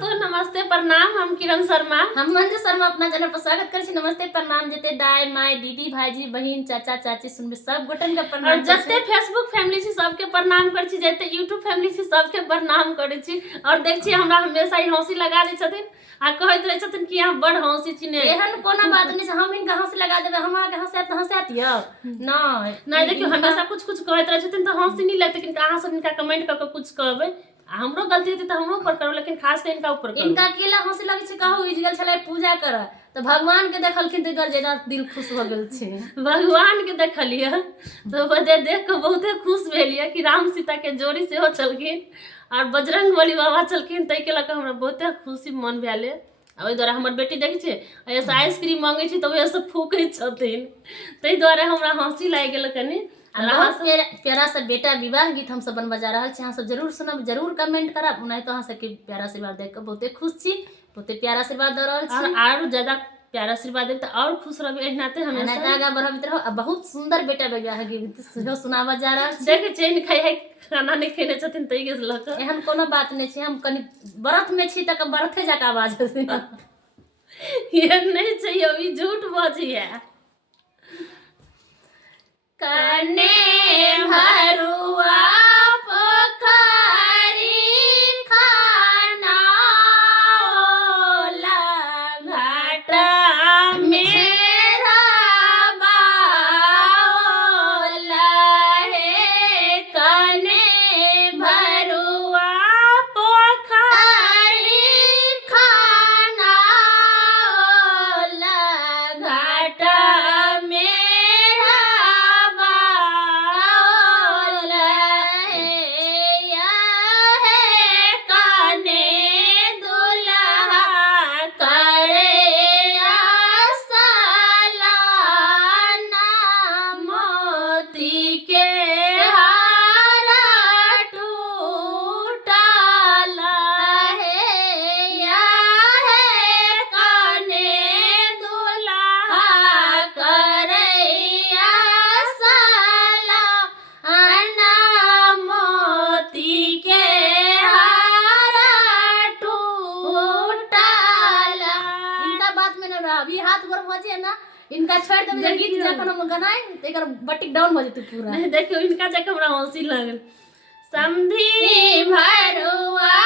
दोस्तों नमस्ते प्रणाम। हम किरण शर्मा, हम मंजू शर्मा अपना चैनल पर स्वागत कर छी। नमस्ते प्रणाम जते दाई माई दीदी भाईजी बहन चाचा चाची सुनबे सब गोटन के प्रणाम। और जते फेसबुक फैमिली छी सबके प्रणाम कर छी, जते यूट्यूब फैमिली छी सबके प्रणाम करे छी। और देख छी हमरा हमेशा ही हंसी लगा दै छथिन आ कहैत रहे छथिन कि यहाँ बड़ हंसी छी ने। एहन कोनो बात नहीं, हम इनका हंसी लगा देबे, हम आके हंसात त हंसात य नहीं नहीं। देखियो हमेशा कुछ कुछ कहैत रहे छथिन तो हंसी नहीं लगते, लेकिन अहाँ सब इनका कमेंट करके कुछ कहबे, हमरो गलती होती तो हमरो ऊपर करो, लेकिन खास कर इनका ऊपर करो। इनका केला हंसी लगे छै, कहू इजगल छले पूजा कर तो भगवान के देखलखिन तो ज्यादा दिल खुश हो गेल छै। भगवान के देखलिए तो बजे देख के बहुते खुश भेलिए कि राम सीता के जोड़ी से हो चलखिन और बजरंग बली बाबा चलखिन, तै के लके हमरा बहुते खुशी मन भेले। ओहि द्वारा हमर बेटी देखै छै ऐसे आइसक्रीम मांगे छै तो वैसे फूकै छथिन, तै द्वारा हमरा हंसी लाग गेल कनी। प्यारा सा बेटा विवाह गीत हम सब बनवा जा रहल छी, अहाँ सब जरूर सुनब, जरूर कमेंट करब। उन्हें तो अहाँ सबके प्यारा आशीर्वाद देख के बहुते खुश छी, बहुते प्यारा आशीर्वाद दे रहल छी और ज्यादा प्यारा आशीर्वाद देब तो और खुश रहबे। एहना ते हमेशा आगा बढ़बैत रहो। बहुत सुंदर बेटा विवाह गीत सुनावा जा रहल छी। देख चैन खाइ है खाना नहीं खेने छथिन तै के लक एहन कोनो बात नहीं छै, हम कनी व्रत में छी तक व्रते जाके आवाज ये नहीं चाहिए, अभी झूठ बाजी है। कने भरुआ पोखरी खाना घाटा मेरा बाओला है। कने भरुआ पोखरी खाना घाटा अभी हाथ गोर भजे ना इनका छोड़ देबे गीत जखन हम गनाई त एकर बटिक डाउन हो जेतै पूरा। नहीं देखियो इनका जक हमरा हंसी लागल। समधी भरुआ